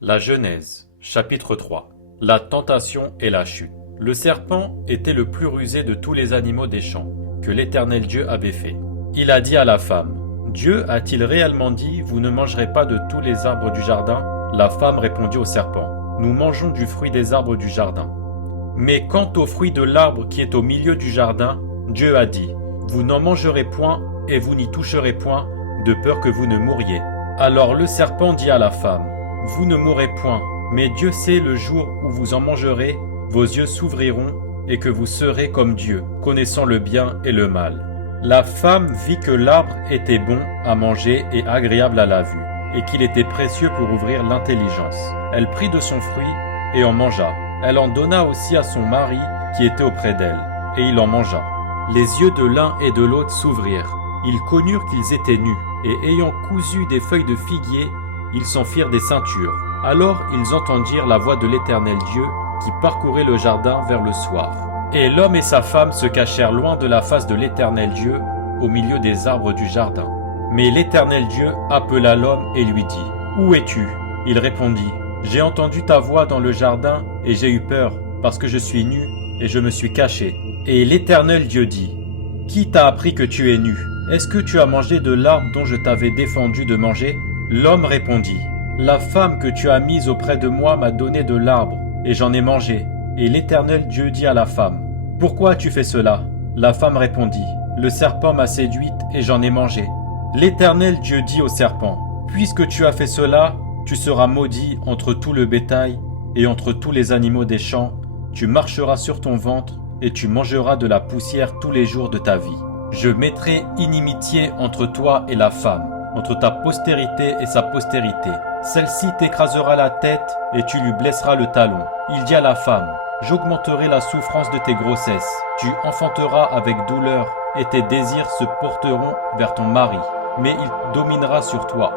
La Genèse, chapitre 3. La tentation et la chute. Le serpent était le plus rusé de tous les animaux des champs que l'Éternel Dieu avait fait. Il a dit à la femme, « Dieu a-t-il réellement dit, vous ne mangerez pas de tous les arbres du jardin ?» La femme répondit au serpent, « Nous mangeons du fruit des arbres du jardin. Mais quant au fruit de l'arbre qui est au milieu du jardin, Dieu a dit, « Vous n'en mangerez point et vous n'y toucherez point, de peur que vous ne mouriez. » Alors le serpent dit à la femme, « Vous ne mourrez point, mais Dieu sait le jour où vous en mangerez, vos yeux s'ouvriront et que vous serez comme Dieu, connaissant le bien et le mal. » La femme vit que l'arbre était bon à manger et agréable à la vue, et qu'il était précieux pour ouvrir l'intelligence. Elle prit de son fruit et en mangea. Elle en donna aussi à son mari qui était auprès d'elle, et il en mangea. Les yeux de l'un et de l'autre s'ouvrirent. Ils connurent qu'ils étaient nus, et ayant cousu des feuilles de figuier, ils s'en firent des ceintures. Alors ils entendirent la voix de l'Éternel Dieu qui parcourait le jardin vers le soir. Et l'homme et sa femme se cachèrent loin de la face de l'Éternel Dieu, au milieu des arbres du jardin. Mais l'Éternel Dieu appela l'homme et lui dit, « Où es-tu » Il répondit, « J'ai entendu ta voix dans le jardin, et j'ai eu peur, parce que je suis nu, et je me suis caché. » Et l'Éternel Dieu dit, « Qui t'a appris que tu es nu ? Est-ce que tu as mangé de l'arbre dont je t'avais défendu de manger ?» L'homme répondit, « La femme que tu as mise auprès de moi m'a donné de l'arbre, et j'en ai mangé. » Et l'Éternel Dieu dit à la femme, « Pourquoi as-tu fait cela ?» La femme répondit, « Le serpent m'a séduite, et j'en ai mangé. » L'Éternel Dieu dit au serpent, « Puisque tu as fait cela, tu seras maudit entre tout le bétail et entre tous les animaux des champs. Tu marcheras sur ton ventre, et tu mangeras de la poussière tous les jours de ta vie. Je mettrai inimitié entre toi et la femme, entre ta postérité et sa postérité. Celle-ci t'écrasera la tête, et tu lui blesseras le talon. » Il dit à la femme, « J'augmenterai la souffrance de tes grossesses. Tu enfanteras avec douleur, et tes désirs se porteront vers ton mari, mais il dominera sur toi. »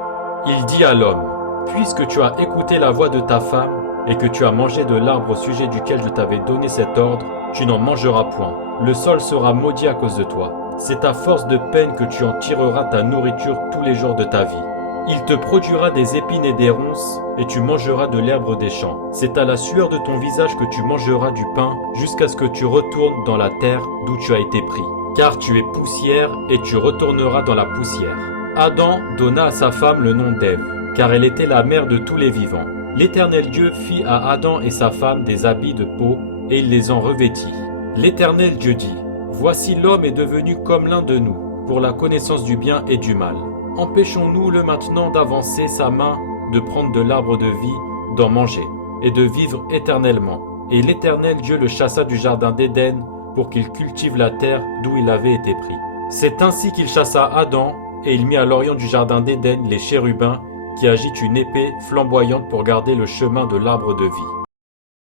Il dit à l'homme, « Puisque tu as écouté la voix de ta femme, et que tu as mangé de l'arbre au sujet duquel je t'avais donné cet ordre, tu n'en mangeras point. Le sol sera maudit à cause de toi. C'est à force de peine que tu en tireras ta nourriture tous les jours de ta vie. Il te produira des épines et des ronces, et tu mangeras de l'herbe des champs. C'est à la sueur de ton visage que tu mangeras du pain, jusqu'à ce que tu retournes dans la terre d'où tu as été pris. Car tu es poussière, et tu retourneras dans la poussière. » Adam donna à sa femme le nom d'Ève, car elle était la mère de tous les vivants. L'Éternel Dieu fit à Adam et sa femme des habits de peau, et il les en revêtit. L'Éternel Dieu dit, « Voici l'homme est devenu comme l'un de nous, pour la connaissance du bien et du mal. Empêchons-nous-le maintenant d'avancer sa main, de prendre de l'arbre de vie, d'en manger, et de vivre éternellement. » Et l'Éternel Dieu le chassa du jardin d'Éden, pour qu'il cultive la terre d'où il avait été pris. C'est ainsi qu'il chassa Adam, et il mit à l'orient du jardin d'Éden les chérubins, qui agitent une épée flamboyante pour garder le chemin de l'arbre de vie.